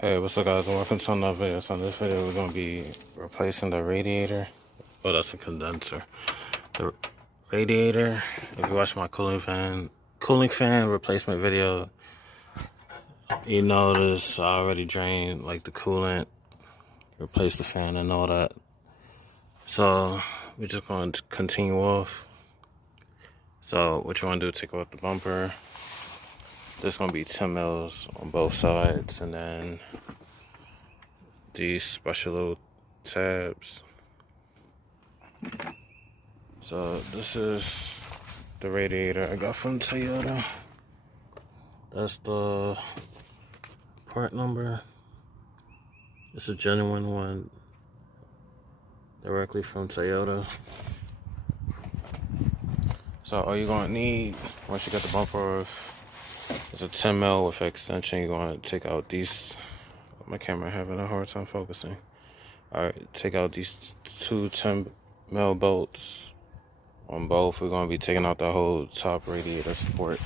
Hey, what's up guys, and welcome to another video. So in this video we're going to be replacing the radiator. Oh, that's a condenser. The radiator, if you watch my cooling fan replacement video, you notice I already drained like the coolant, replaced the fan and all that. So we're just going to continue off. So what you want to do, take off the bumper. There's going to be 10 mils on both sides, and then these special little tabs. So this is the radiator I got from Toyota. That's the part number. It's a genuine one, directly from Toyota. So all you're gonna need once you get the bumper off is a 10 mil with extension. You're gonna take out these. My camera having a hard time focusing. Alright, take out these two 10 mil bolts on both. We're going to be taking out the whole top radiator support.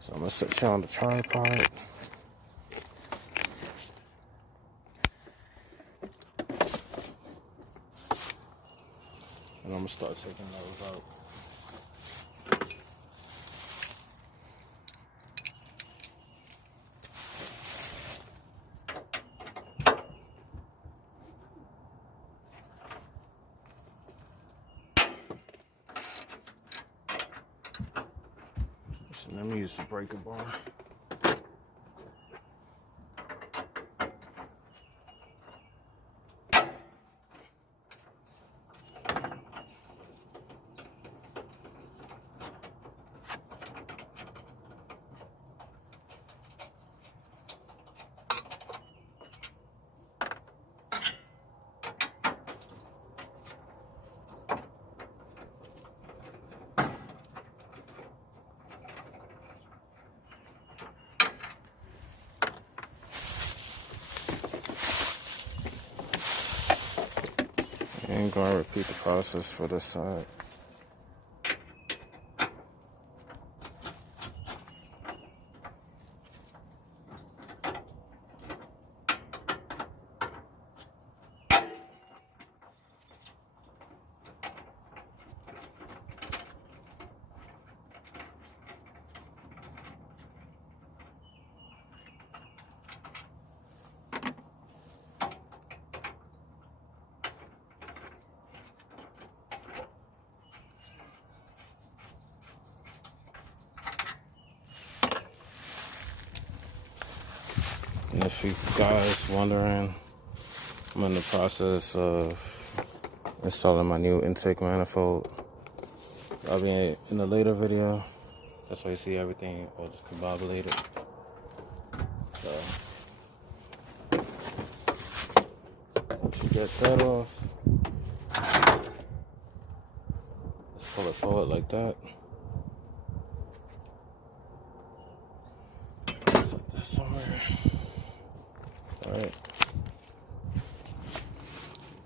So I'm going to set you on the tripod. And I'm going to start taking those out. So let me use the breaker bar. And going to repeat the process for this side. And if you guys wondering, I'm in the process of installing my new intake manifold. I'll be in a later video. That's why you see everything all discombobulated. So once you get that off, just pull it forward like that. Set this somewhere. Alright.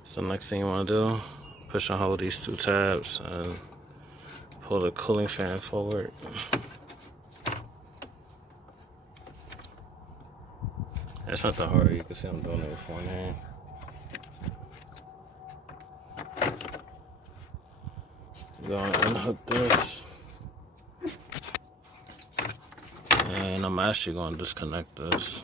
So next thing you want to do, push and hold these two tabs and pull the cooling fan forward. That's not that hard. You can see I'm doing it with one hand. Go and unhook this. And I'm actually going to disconnect this.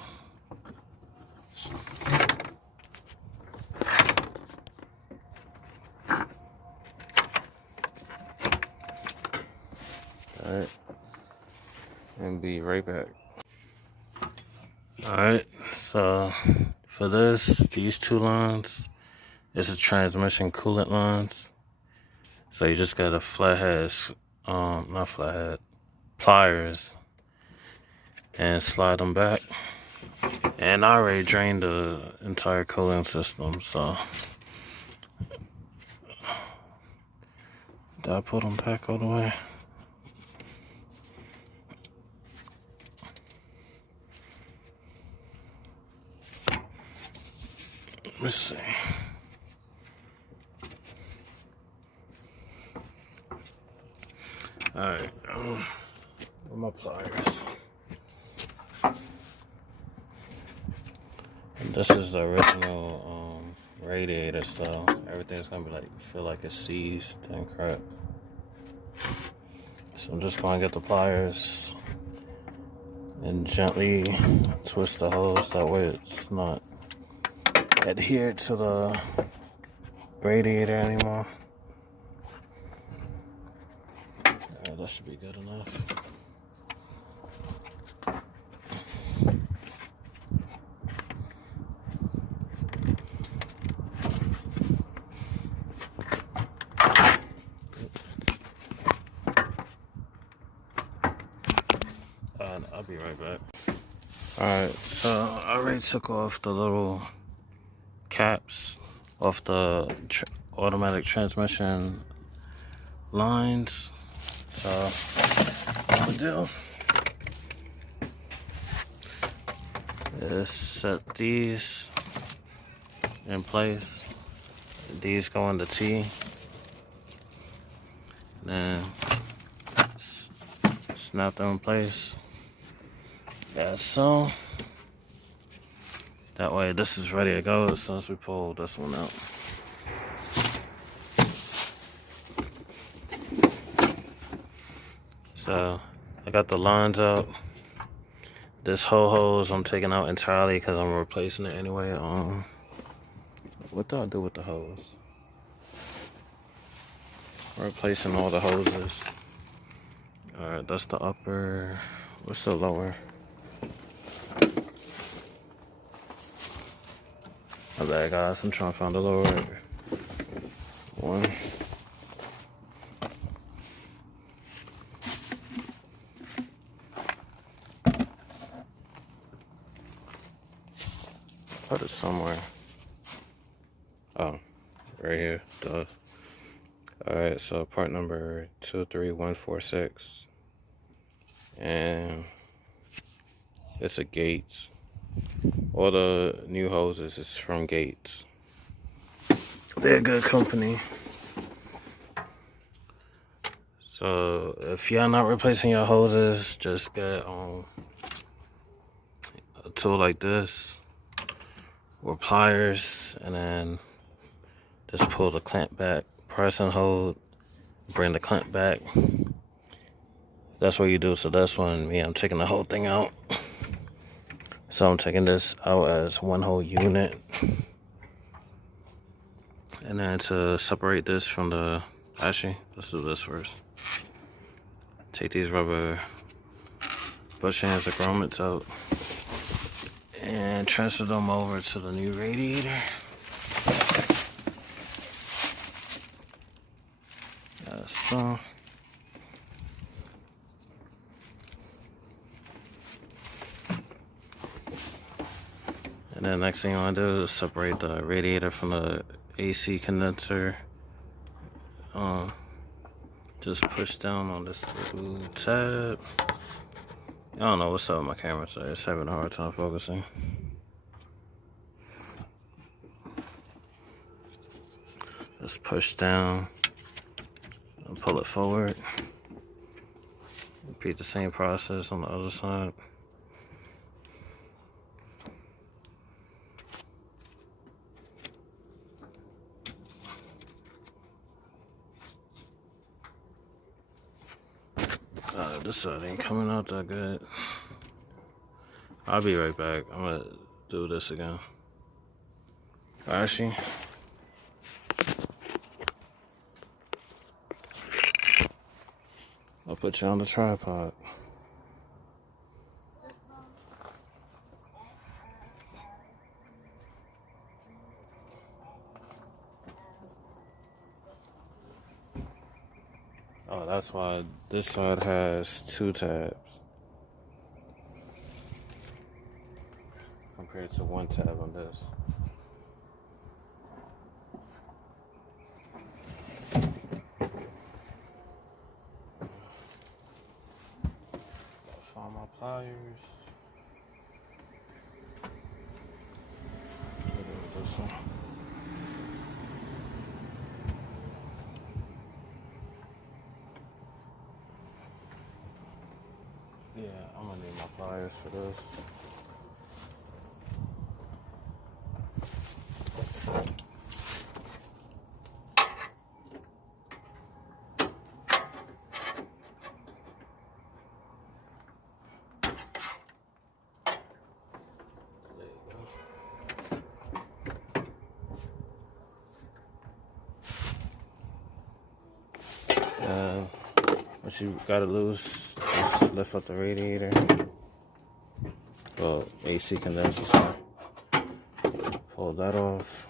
Alright. And be right back. Alright, so for these two lines, this is transmission coolant lines. So you just got a flathead, not flathead, pliers, and slide them back. And I already drained the entire cooling system, so did I put them back all the way? Let me see. Alright, where my pliers? This is the original radiator, so everything's gonna be like feel like it's seized and crap. So I'm just gonna get the pliers and gently twist the hose, that way it's not adhered to the radiator anymore. Alright, that should be good enough. I'll be right back. Alright, so I already took off the little caps off the automatic transmission lines. So what I'm gonna do is set these in place. These go in the T. Then snap them in place. Yeah, so that way this is ready to go as soon as we pull this one out. So I got the lines out. This whole hose I'm taking out entirely because I'm replacing it anyway. What do I do with the hose? I'm replacing all the hoses. Alright, that's the upper. What's the lower? My bad, guys. I'm trying to find the lower one. Put it somewhere. Oh, right here. Duh. Alright, so part number 23146. And it's a Gates. All the new hoses is from Gates. They're a good company. So if y'all not replacing your hoses, just get a tool like this or pliers, and then just pull the clamp back, press and hold, bring the clamp back. That's what you do. So that's when I'm taking the whole thing out. So I'm taking this out as one whole unit. And then to separate this from the, actually, let's do this first. Take these rubber bushings or grommets out and transfer them over to the new radiator. So. And then next thing you want to do is separate the radiator from the AC condenser. Just push down on this little tab. I don't know what's up with my camera today. It's having a hard time focusing. Just push down and pull it forward. Repeat the same process on the other side. This side ain't coming out that good. I'll be right back. I'm gonna do this again. Actually, I'll put you on the tripod. Oh, that's why this side has 2 tabs compared to 1 tab on this. Gotta find my pliers. This one. Yeah, I'm gonna need my pliers for this. if you got it loose, just lift up the radiator. Well, AC condenser, sorry. Pull that off.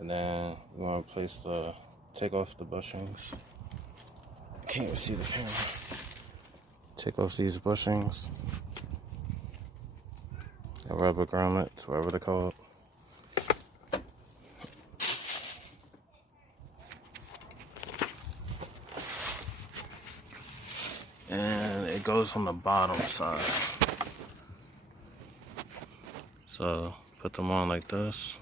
And then we want to take off the bushings. Can't even see the camera. Take off these bushings. Rubber grommets, whatever they're called. And it goes on the bottom side. So put them on like this.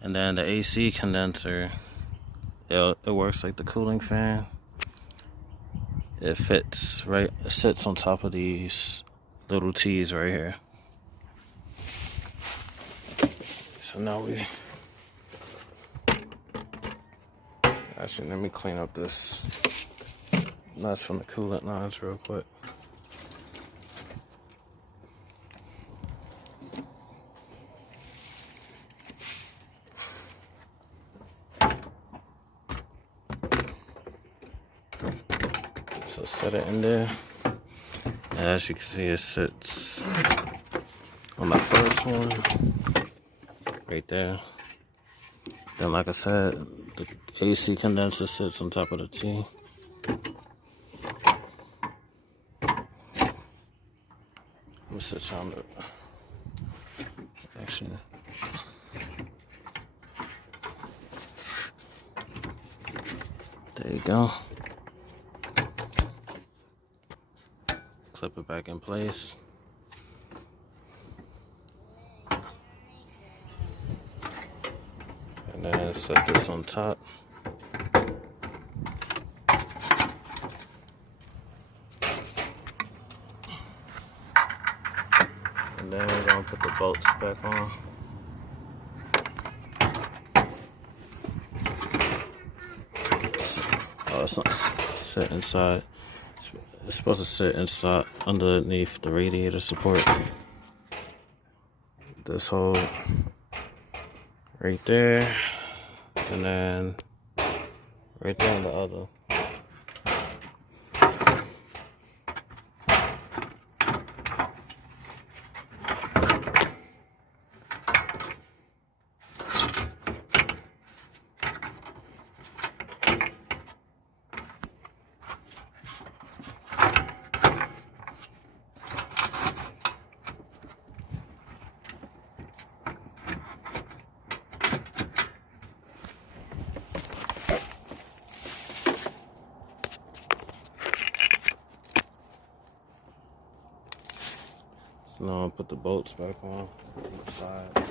And then the AC condenser, it works like the cooling fan. It fits right, it sits on top of these little T's right here. So now actually, let me clean up this nuts from the coolant lines real quick. So set it in there, and as you can see, it sits on the first one, right there. Then, like I said, the AC condenser sits on top of the T. Let me switch on the actually. There you go. Clip it back in place. And then set this on top. And then we're gonna put the bolts back on. Oh, it's not set inside. It's supposed to sit inside underneath the radiator support. This hole right there, and then right there on the other. So now I'll put the bolts back on the side.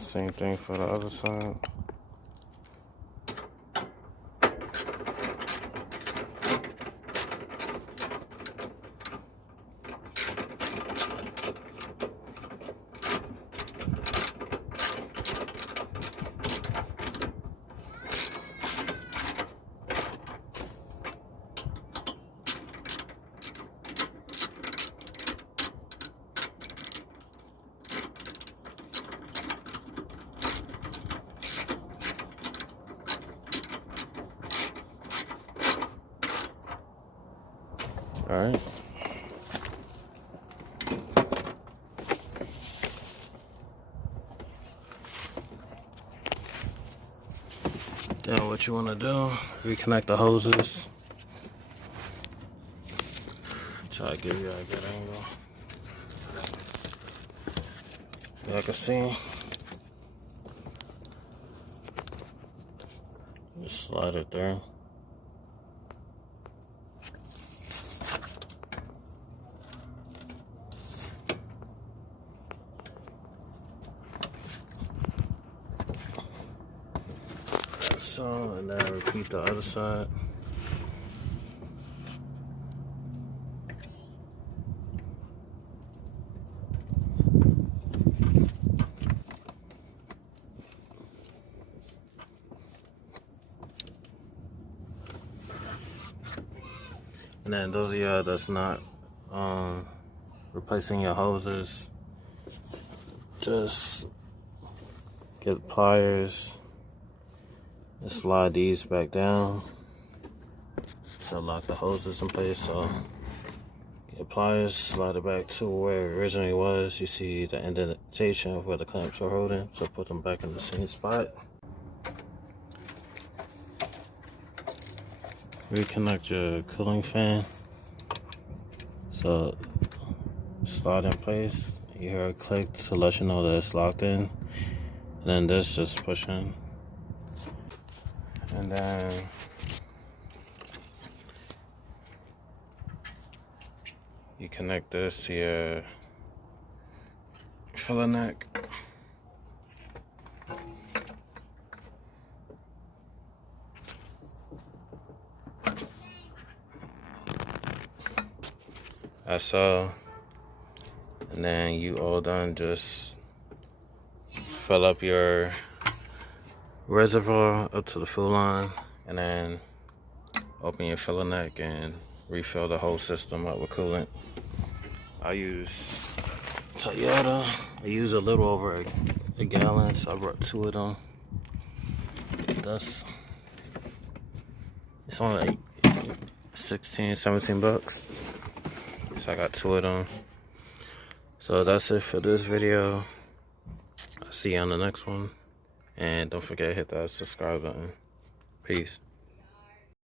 Same thing for the other side. Alright. Then what you want to do, reconnect the hoses. Try to give you a good angle. Y'all can see. Just slide it through. So, and then repeat the other side. And then those of y'all that's not replacing your hoses, just get pliers and slide these back down to lock the hoses in place. So get pliers, slide it back to where it originally was. You see the indentation of where the clamps are holding, so put them back in the same spot. Reconnect your cooling fan. So slide in place. You hear a click to let you know that it's locked in. And then this just pushing. And then you connect this to your filler neck. That's all. And then you all done, just fill up your reservoir up to the fuel line, and then open your filler neck and refill the whole system up with coolant. I use Toyota. I use a little over a gallon, so I brought 2 of them. It's only like 16, 17 bucks. So I got 2 of them. So that's it for this video. I'll see you on the next one. And don't forget to hit that subscribe button. Peace.